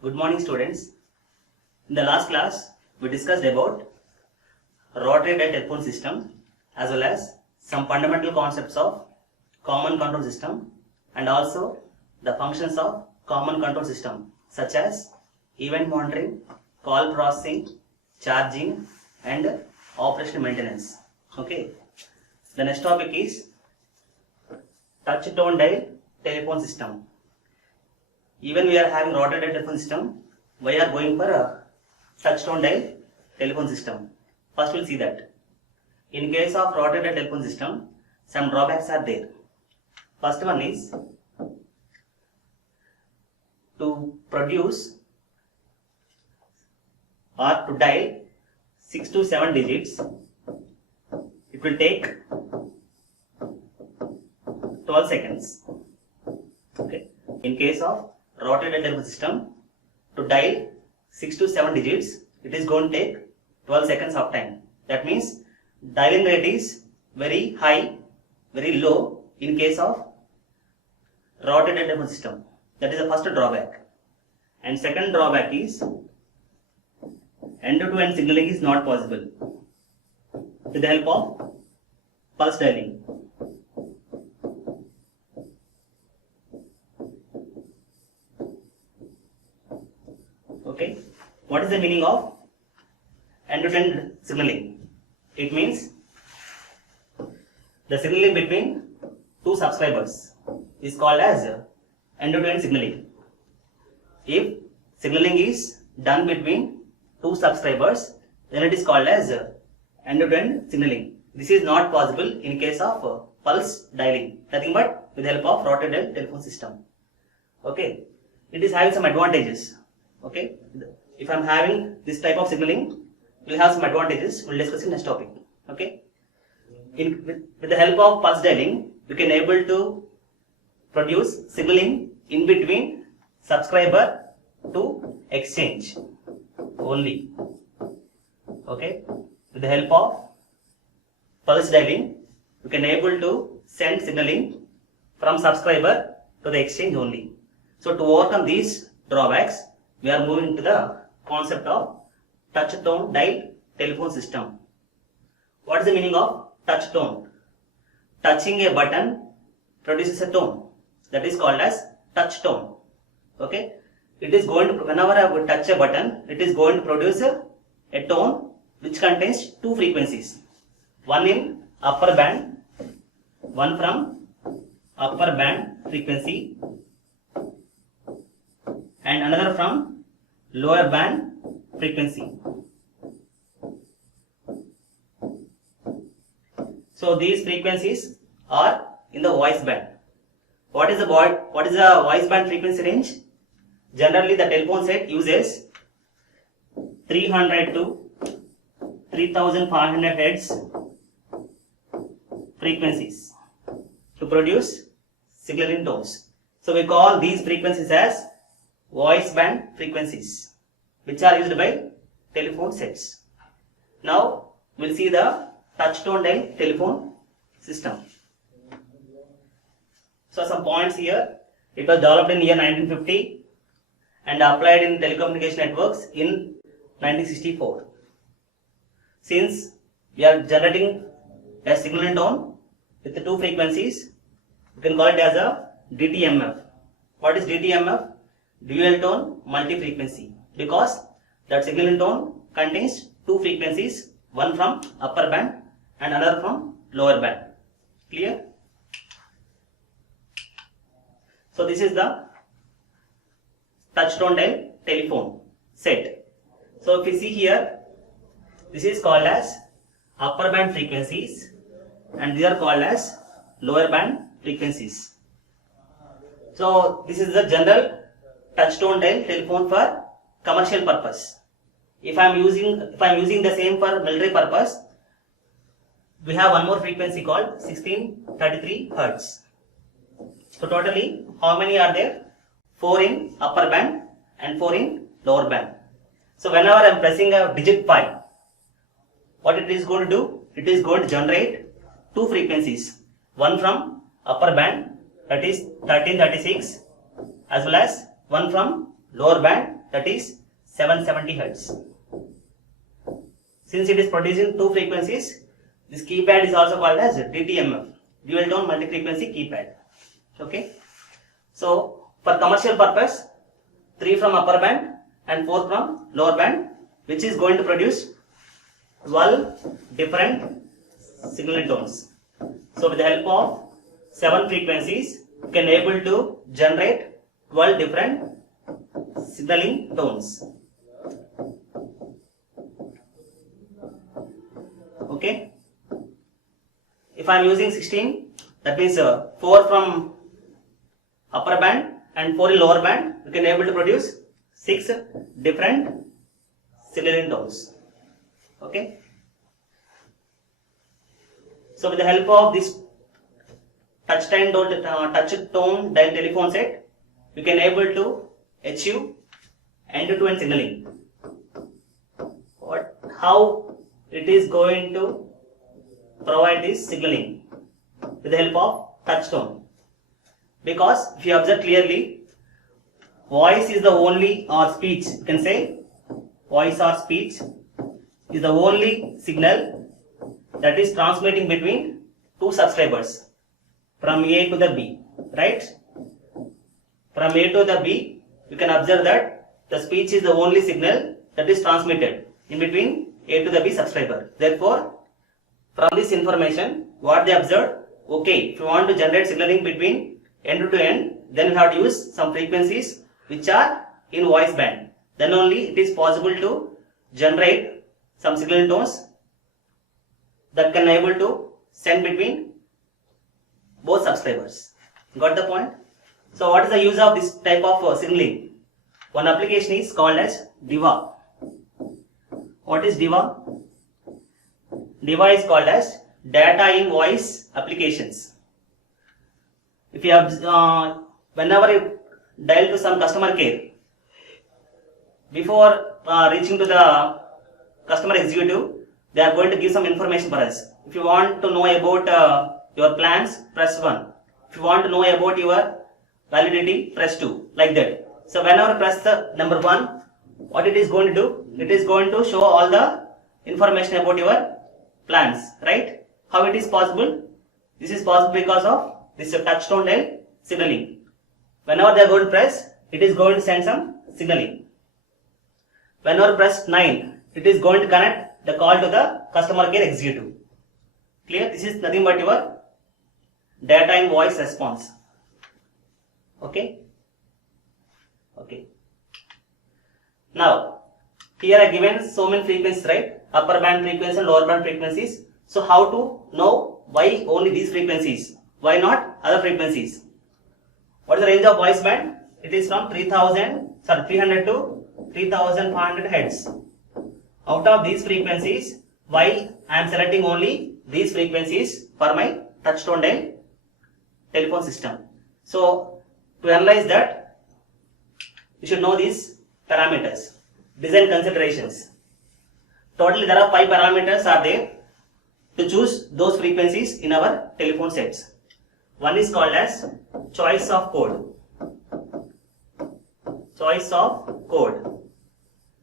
Good morning, students. In the last class, we discussed about rotary dial telephone system as well as some fundamental concepts of common control system and also the functions of common control system such as event monitoring, call processing, charging and operational maintenance. Okay. The next topic is touch tone dial telephone system. Even we are having rotary dial telephone system, we are going for a touch tone dial telephone system. First we'll see that. In case of rotary dial telephone system, some drawbacks are there. First one is to produce or to dial 6 to 7 digits, it will take 12 seconds. Okay. In case of rotary dial telephone system, to dial 6 to 7 digits, it is going to take 12 seconds of time. That means dialing rate is very high, very low in case of rotary dial telephone system. That is the first drawback. And second drawback is end-to-end signaling is not possible with the help of pulse dialing. Okay, what is the meaning of end-to-end signaling? It means the signaling between two subscribers is called as end-to-end signaling. If signaling is done between two subscribers, then it is called as end-to-end signaling. This is not possible in case of pulse dialing, nothing but with the help of rotary dial telephone system. Okay, it is having some advantages. Okay, if I am having this type of signaling, we will have some advantages. We will discuss in next topic. Okay, with the help of pulse dialing, we can able to produce signaling in between subscriber to exchange only. Okay, with the help of pulse dialing, we can able to send signaling from subscriber to the exchange only. So to overcome these drawbacks, we are moving to the concept of touch tone dial telephone system. What is the meaning of touch tone? Touching a button produces a tone. That is called as touch tone. Okay, it is going to, whenever I touch a button, it is going to produce a tone which contains two frequencies. One in upper band, one from upper band frequency, and another from lower band frequency. So these frequencies are in the voice band. What is the voice band frequency range? Generally the telephone set uses 300 to 3500 Hz frequencies to produce signaling tones. So we call these frequencies as voice band frequencies, which are used by telephone sets. Now we will see the touch tone dial telephone system. So some points here. It was developed in year 1950 and applied in telecommunication networks in 1964. Since we are generating a signaling tone with the two frequencies, we can call it as a DTMF. What is DTMF? Dual tone multi-frequency, because that signaling tone contains two frequencies, one from upper band and another from lower band. Clear? So this is the touch tone dial telephone set. So if you see here, this is called as upper band frequencies and these are called as lower band frequencies. So this is the general touch tone dial telephone for commercial purpose. If I am using the same for military purpose, we have one more frequency called 1633 Hz. So totally how many are there? 4 in upper band and 4 in lower band. So whenever I am pressing a digit 5, what it is going to do? It is going to generate two frequencies. One from upper band, that is 1336, as well as one from lower band, that is 770 Hz. Since it is producing two frequencies, this keypad is also called as DTMF, dual tone multi-frequency keypad. Okay. So for commercial purpose, 3 from upper band and 4 from lower band, which is going to produce 12 different signaling tones. So with the help of 7 frequencies, you can able to generate 12 different signaling tones. Okay. If I am using 16, that means 4 from upper band and 4 in lower band, you can able to produce 6 different signaling tones. Okay. So with the help of this touch tone dial telephone set, you can able to achieve end-to-end signaling. How it is going to provide this signaling? With the help of touch tone. Because if you observe clearly, voice is the only, or speech, you can say voice or speech is the only signal that is transmitting between two subscribers from A to the B, right? From A to the B, you can observe that the speech is the only signal that is transmitted in between A to the B subscriber. Therefore, from this information, what they observed, okay, if you want to generate signaling between end to end, then you have to use some frequencies which are in voice band. Then only it is possible to generate some signaling tones that can able to send between both subscribers. Got the point? So what is the use of this type of signaling? One application is called as DIVA. What is DIVA? DIVA is called as data in voice applications. If you have, whenever you dial to some customer care, before reaching to the customer executive, they are going to give some information for us. If you want to know about your plans, press 1. If you want to know about your validity, press 2. Like that. So whenever you press the number 1, what it is going to do? It is going to show all the information about your plans, right? How it is possible? This is possible because of this touch tone dial signaling. Whenever they are going to press, it is going to send some signaling. Whenever press 9, it is going to connect the call to the customer care executive. Clear? This is nothing but your data in voice response. Okay? Okay. Now, here I given so many frequencies, right? Upper band frequencies and lower band frequencies. So how to know why only these frequencies? Why not other frequencies? What is the range of voice band? It is from 300 to 3500 Hz. Out of these frequencies, why I am selecting only these frequencies for my touch tone dial telephone system? So to analyze that, you should know these parameters, design considerations. Totally there are 5 parameters are there to choose those frequencies in our telephone sets. One is called as choice of code. Choice of code.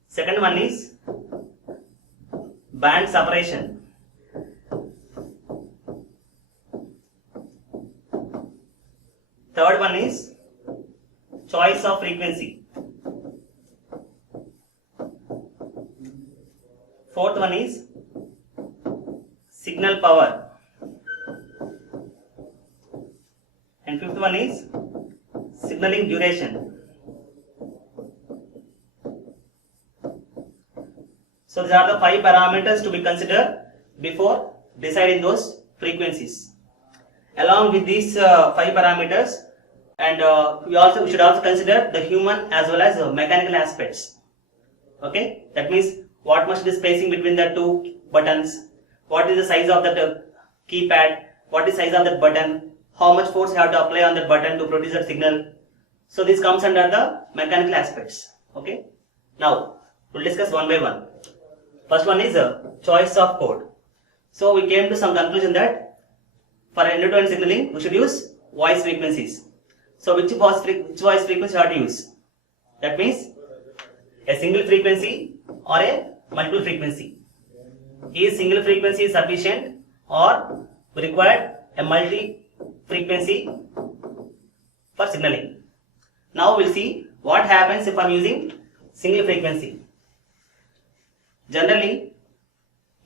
Second one is band separation. Third one is choice of frequency. Fourth one is signal power. And fifth one is signaling duration. So these are the 5 parameters to be considered before deciding those frequencies. Along with these 5 parameters, and we should also consider the human as well as mechanical aspects. Okay, that means what must be the spacing between the 2 buttons, what is the size of that keypad, what is the size of that button, how much force you have to apply on that button to produce that signal. So this comes under the mechanical aspects. Okay. Now we'll discuss one by one. First one is choice of code. So we came to some conclusion that for end-to-end signaling we should use voice frequencies. So which voice frequency you have to use? That means a single frequency or a multiple frequency. Is single frequency sufficient or required a multi frequency for signaling? Now we'll see what happens if I'm using single frequency. Generally,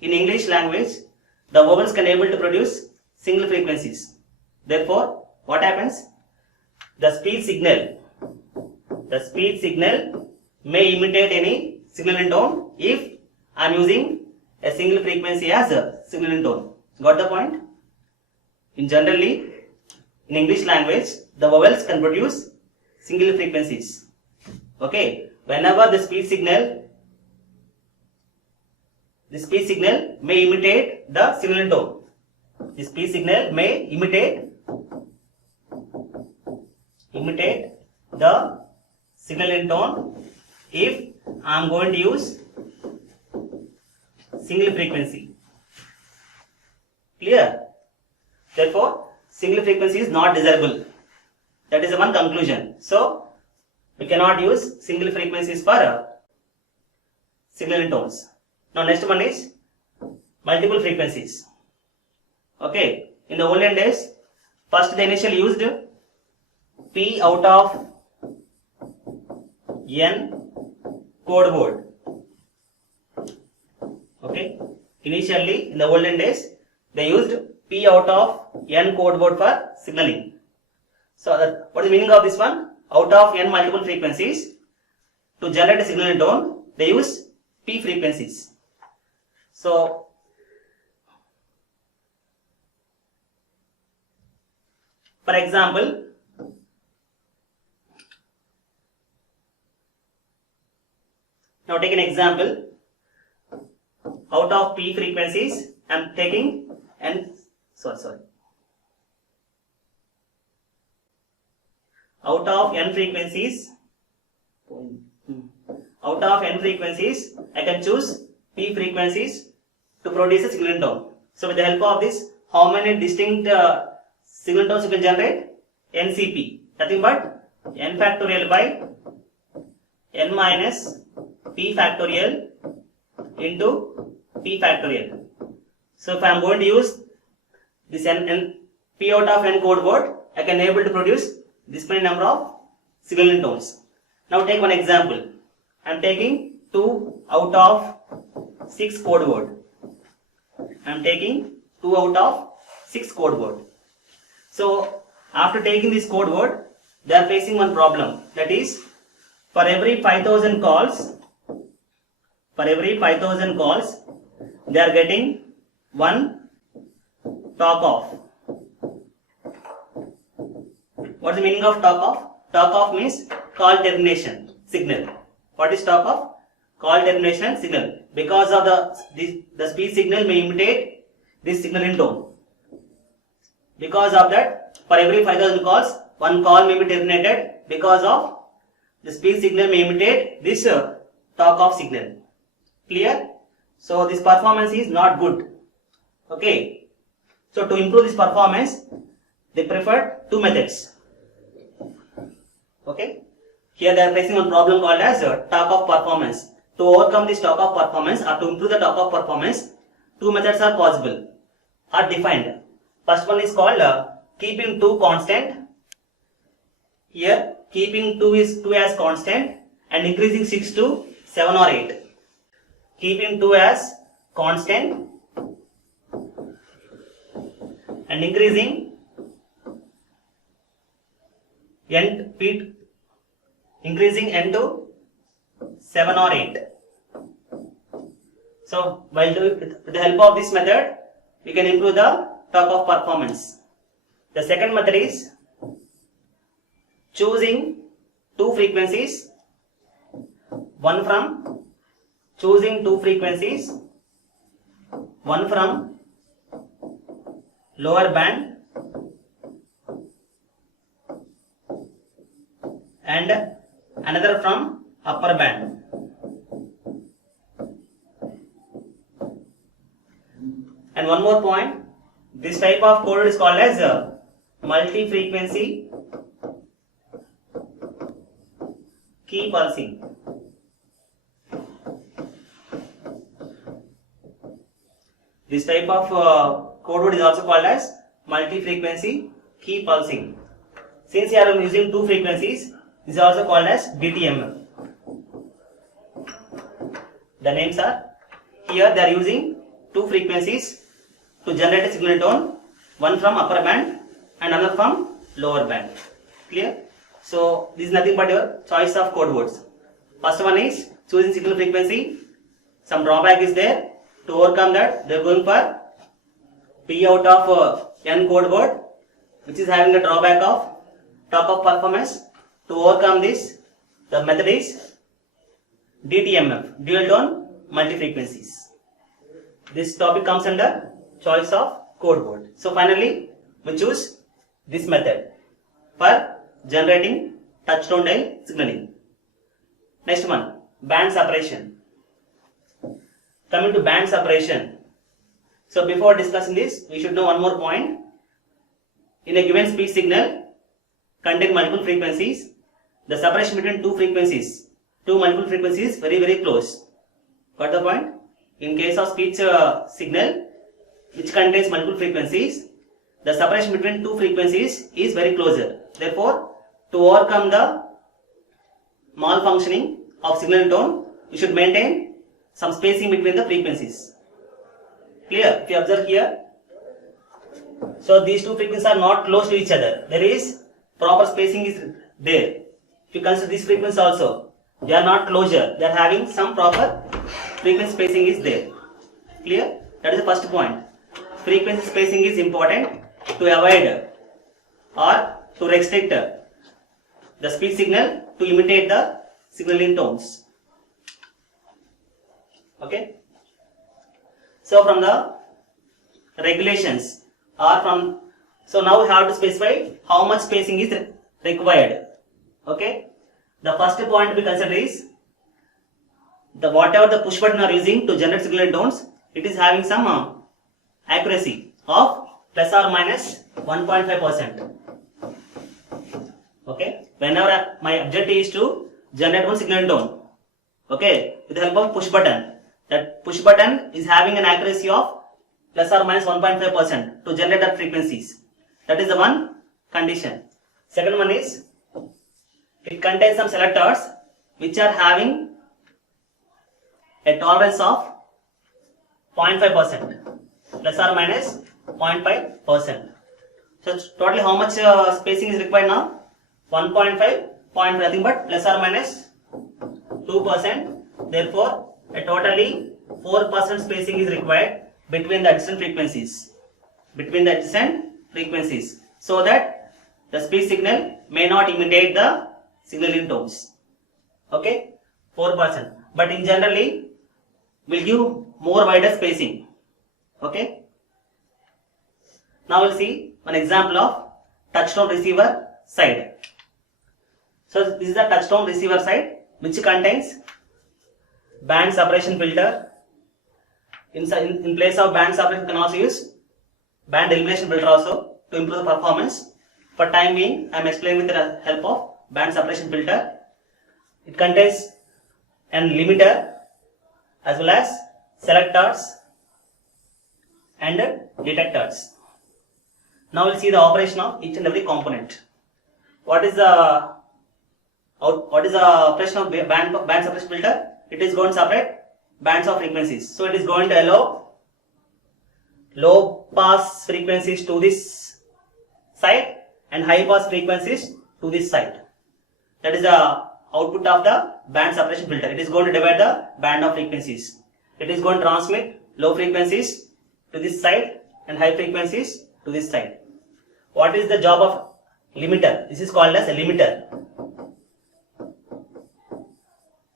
in English language, the vowels can able to produce single frequencies. Therefore, what happens? The speech signal may imitate any signal in tone if I am using a single frequency as a signal in tone. Got the point? Generally, in English language, the vowels can produce single frequencies. Okay, whenever the speech signal may imitate the signal in tone. The speech signal may imitate the signal in tone if I am going to use single frequency. Clear? Therefore, single frequency is not desirable. That is the one conclusion. So, we cannot use single frequencies for signal in tones. Now, next one is multiple frequencies. Okay, in the olden days, first they initially used P out of N code word. Okay, initially in the olden days, they used P out of N code word for signaling. So, what is the meaning of this one? Out of N multiple frequencies, to generate a signal in tone, they use P frequencies. So, for example, now take an example. Out of P frequencies, I am taking out of N frequencies, I can choose P frequencies to produce a signal in tone. So, with the help of this, how many distinct signal tones you can generate? NCP, nothing but N factorial by N minus P factorial into P factorial. So, if I am going to use this P out of N code word, I can able to produce this many number of signal in tones. Now, take one example. I am taking 2 out of 6 code word. I am taking 2 out of 6 code word. So, after taking this code word, they are facing one problem. That is, for every 5,000 calls, they are getting one talk off. What is the meaning of talk off? Talk off means call termination signal. What is talk off? Call termination signal. Because of the speech signal may imitate this signal in tone. Because of that, for every 5,000 calls, one call may be terminated because of the speech signal may imitate this talk off signal. Clear? So, this performance is not good. Okay. So, to improve this performance, they prefer two methods. Okay. Here they are facing one problem called as talk off performance. To overcome this talk off performance or to improve the talk off performance, two methods are possible, are defined. First one is called keeping 2 constant. Here, keeping 2 as constant and increasing 6 to 7 or 8. Keeping 2 as constant and increasing n to 7 or 8. So, while with the help of this method, we can improve the talk off performance. The second method is choosing 2 frequencies, one from lower band and another from upper band. And one more point, this type of code is called as multi-frequency key pulsing. This type of code word is also called as multi-frequency key pulsing. Since you are using two frequencies, this is also called as DTMF. The names are, here they are using two frequencies to generate a signal tone, one from upper band and another from lower band. Clear? So this is nothing but your choice of code words. First one is choosing signal frequency. Some drawback is there. To overcome that, they are going for P out of N code word, which is having a drawback of top of performance. To overcome this, the method is DTMF, dual tone multi-frequencies. This topic comes under choice of code word. So finally, we choose this method for generating touch tone dial signaling. Next one, band separation. Coming to band separation. So before discussing this, we should know one more point. In a given speech signal contain multiple frequencies, the separation between two multiple frequencies is very close. Got the point? In case of speech signal which contains multiple frequencies, the separation between two frequencies is very closer. Therefore, to overcome the malfunctioning of signal tone, you should maintain some spacing between the frequencies. Clear? If you observe here, so these two frequencies are not close to each other. There is proper spacing is there. If you consider this frequency also, they are not closer. They are having some proper frequency spacing is there. Clear? That is the first point. Frequency spacing is important to avoid or to restrict the speech signal to imitate the signaling tones. Okay? So from the regulations or from, so now we have to specify how much spacing is required. Okay? The first point we consider is the whatever the push button are using to generate signal tones, it is having some accuracy of plus or minus 1.5%. Okay? Whenever my objective is to generate one signal tone, okay, with the help of push button, that push button is having an accuracy of plus or minus 1.5% to generate that frequencies. That is the one condition. Second one is it contains some selectors which are having a tolerance of 0.5% plus or minus 0.5%. So totally how much spacing is required now? 1.5, 0.5, nothing but plus or minus 2%. Therefore, a totally 4% spacing is required between the adjacent frequencies. So that the speech signal may not imitate the signaling tones. Okay? 4%. But in generally, will give more wider spacing. Okay? Now we'll see an example of touchtone receiver side. So this is the touchtone receiver side which contains band separation filter. In place of band separation, you can also use band elimination filter also to improve the performance. For time being, I am explaining with the help of band separation filter. It contains an limiter as well as selectors and detectors. Now we'll see the operation of each and every component. What is the operation of band separation filter? It is going to separate bands of frequencies. So it is going to allow low pass frequencies to this side and high pass frequencies to this side. That is the output of the band separation filter. It is going to divide the band of frequencies. It is going to transmit low frequencies to this side and high frequencies to this side. What is the job of limiter? This is called as a limiter.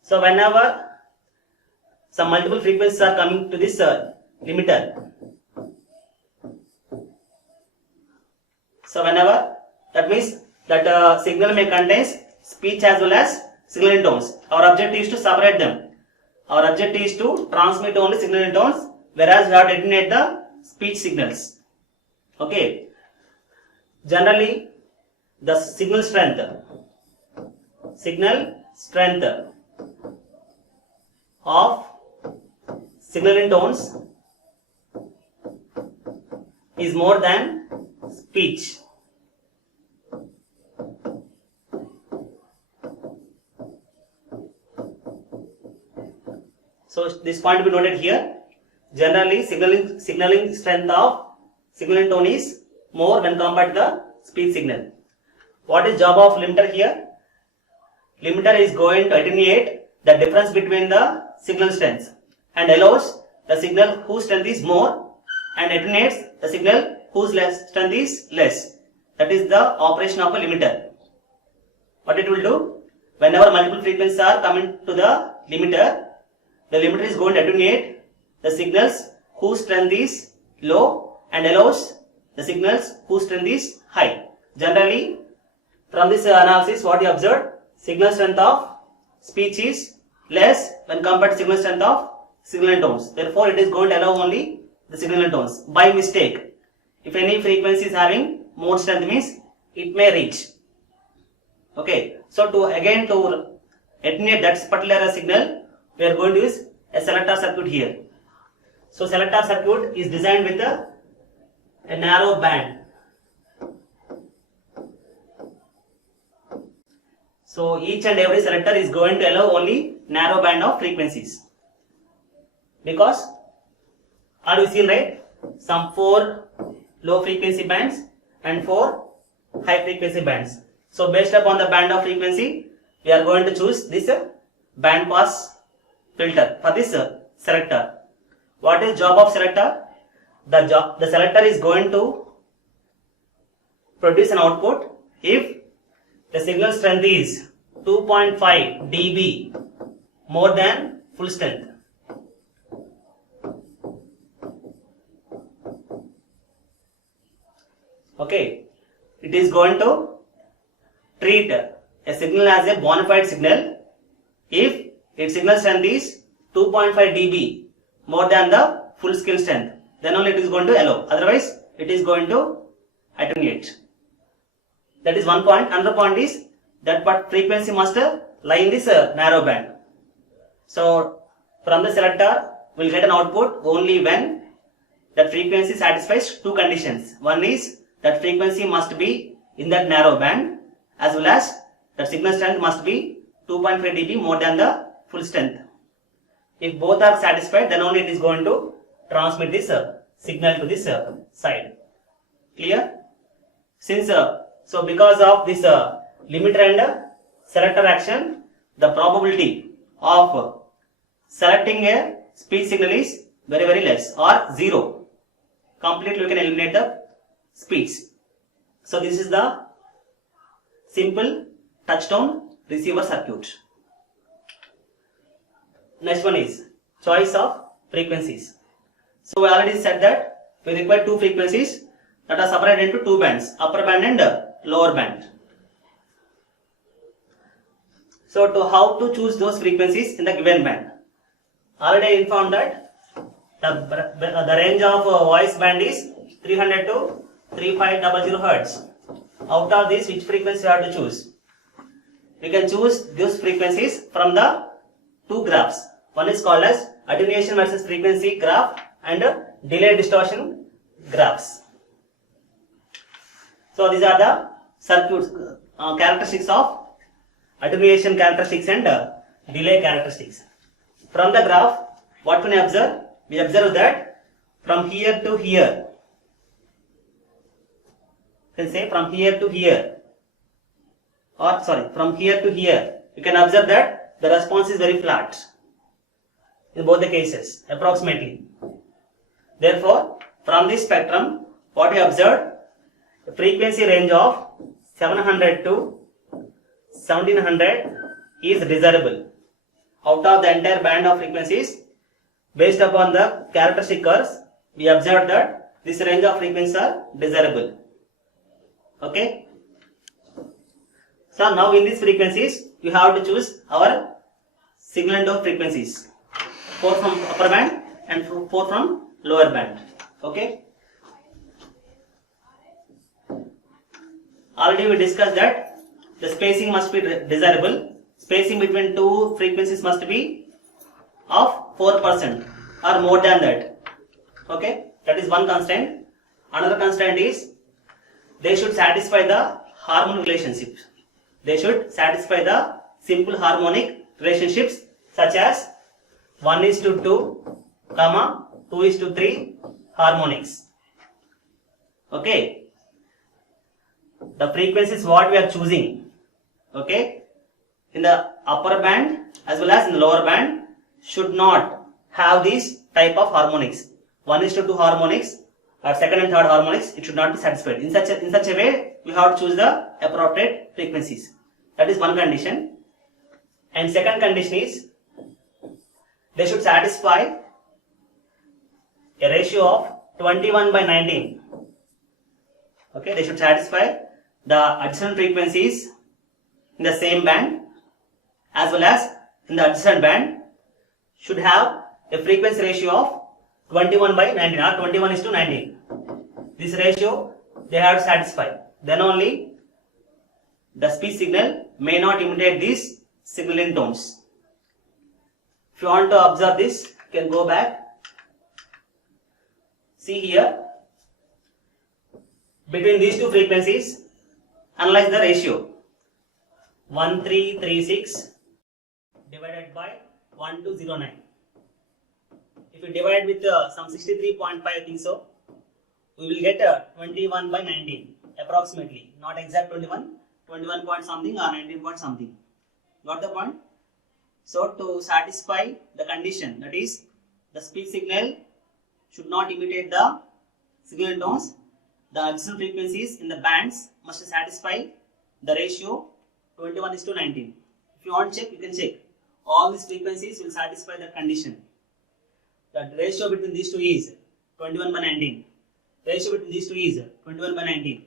So whenever some multiple frequencies are coming to this limiter, so whenever, that means that signal may contain speech as well as signaling tones. Our objective is to separate them. Our objective is to transmit only signaling tones, whereas we have to detonate the speech signals. Okay. Generally, the signal strength of signaling tones is more than speech. So this point to be noted here. Generally, signaling strength of signaling tone is more when compared to the speech signal. What is job of limiter here? Limiter is going to attenuate the difference between the signal strengths and allows the signal whose strength is more and attenuates the signal whose strength is less. That is the operation of a limiter. What it will do? Whenever multiple frequencies are coming to the limiter is going to attenuate the signals whose strength is low and allows the signals whose strength is high. Generally, from this analysis, what you observed, signal strength of speech is less when compared to signal strength of signal tones. Therefore, it is going to allow only the signal tones. By mistake, if any frequency is having more strength means it may reach. Okay, so to attenuate that particular signal, we are going to use a selector circuit here. So selector circuit is designed with a narrow band. So each and every selector is going to allow only narrow band of frequencies. Because, are you seen right? Some 4 low frequency bands and 4 high frequency bands. So based upon the band of frequency, we are going to choose this band pass filter for this selector. What is job of selector? The selector is going to produce an output if the signal strength is 2.5 dB more than full strength. Okay, it is going to treat a signal as a bona fide signal if its signal strength is 2.5 dB more than the full scale strength. Then only it is going to allow. Otherwise, it is going to attenuate. That is one point. Another point is that frequency must lie in this narrow band. So from the selector, we will get an output only when that frequency satisfies 2 conditions. One is that frequency must be in that narrow band, as well as the signal strength must be 2.5 dB more than the full strength. If both are satisfied, then only it is going to transmit this signal to this side. Clear? Since so because of this limiter and selector action, the probability of selecting a speech signal is very less or 0. Completely we can eliminate the speech. So this is the simple touchtone receiver circuit. Next one is choice of frequencies. So we already said that we require 2 frequencies that are separated into 2 bands, upper band and lower band. So to how to choose those frequencies in the given band. Already informed that the range of voice band is 300 to 3500 Hz. Out of this, which frequency you have to choose? We can choose those frequencies from the 2 graphs. One is called as attenuation versus frequency graph and delay distortion graphs. So these are the circuits characteristics of attenuation characteristics and delay characteristics. From the graph, what can we observe? We observe that from here to here, you can say from here to here, or sorry, from here to here, you can observe that the response is very flat in both the cases, approximately. Therefore, from this spectrum, what we observed, the frequency range of 700 to 1700 is desirable. Out of the entire band of frequencies, based upon the characteristic curves, we observed that this range of frequencies are desirable. Okay. So now in these frequencies, you have to choose our signal and tone frequencies. 4 from upper band and 4 from lower band. Okay. Already we discussed that the spacing must be desirable. Spacing between 2 frequencies must be of 4% or more than that. Okay, that is one constraint. Another constraint is they should satisfy the harmonic relationships. They should satisfy the simple harmonic relationships such as 1:2, 2:3 harmonics. Okay. The frequency is what we are choosing. Okay. In the upper band as well as in the lower band should not have these type of harmonics. 1:2 harmonics or second and third harmonics, it should not be satisfied. In such a way, we have to choose the appropriate frequencies. That is one condition. And second condition is they should satisfy a ratio of 21/19. Okay, they should satisfy the adjacent frequencies in the same band as well as in the adjacent band should have a frequency ratio of 21/19 or 21:19. This ratio they have to satisfy. Then only the speech signal may not imitate these signaling tones. If you want to observe this, you can go back. See here, between these two frequencies, analyze the ratio. 1336 divided by 1209. If you divide with some 63.5, I think so, we will get 21/19 approximately. Not exact 21 point something or 19 point something. Got the point? So to satisfy the condition, that is the speech signal should not imitate the signal tones, the adjacent frequencies in the bands must satisfy the ratio 21:19. If you want to check, you can check. All these frequencies will satisfy the condition. The ratio between these two is 21/19. Ratio between these two is 21/19.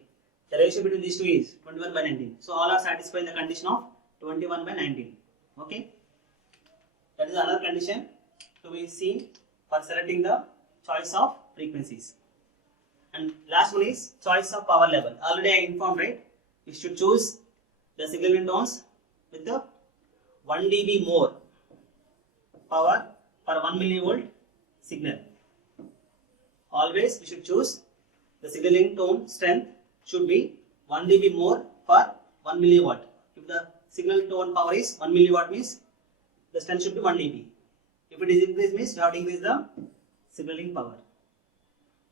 The ratio between these two is 21/19. So all are satisfying the condition of 21/19. Okay. That is another condition to be seen for selecting the choice of frequencies. And last one is choice of power level. Already I informed, right? You should choose the signaling tones with the 1 dB more power per 1 millivolt signal. Always we should choose the signaling tone strength should be 1 dB more per 1 milliwatt. If the signal tone power is 1 milliwatt means the strength should be 1 dB. If it is increased means you have to increase the signaling power.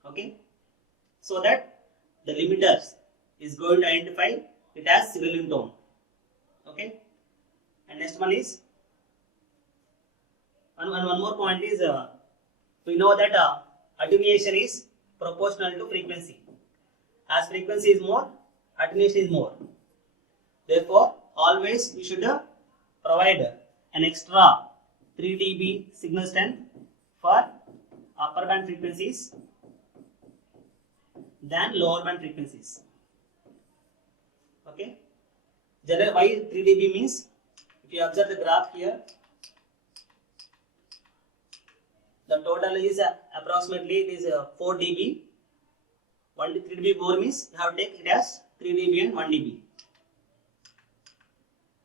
Okay. So that the limiters is going to identify it as signaling tone. Okay. And next one is one more point is we know that attenuation is proportional to frequency. As frequency is more, attenuation is more. Therefore, always we should provide an extra 3 dB signal strength for upper band frequencies than lower band frequencies. Okay. Generally, why 3 dB means, if you observe the graph here, the total is approximately it is 4 dB. 3 dB more means you have to take it as 3 dB and 1 dB.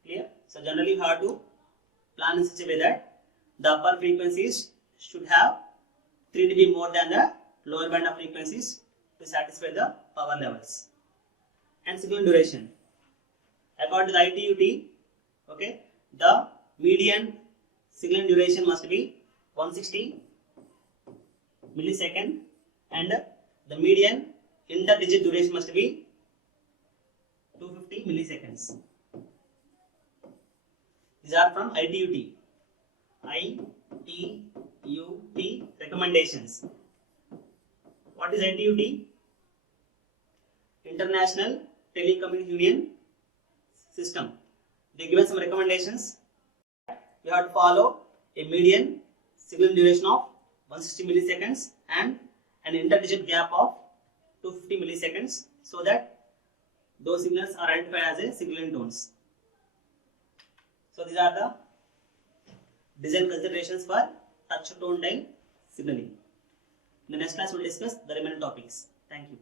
Clear? So generally you have to plan in such a way that the upper frequencies should have 3 dB more than the lower band of frequencies to satisfy the power levels. And signal duration. According to the ITUT, okay, the median signal duration must be 160 millisecond and the median interdigit duration must be 250 milliseconds. These are from ITUT. ITUT recommendations. What is ITUT? International Telecommunication Union System. They given some recommendations. You have to follow a median signal duration of 160 milliseconds and an interdigit gap of 250 milliseconds so that those signals are identified as a signaling tones. So these are the design considerations for touch tone dial signaling. In the next class we will discuss the remaining topics. Thank you.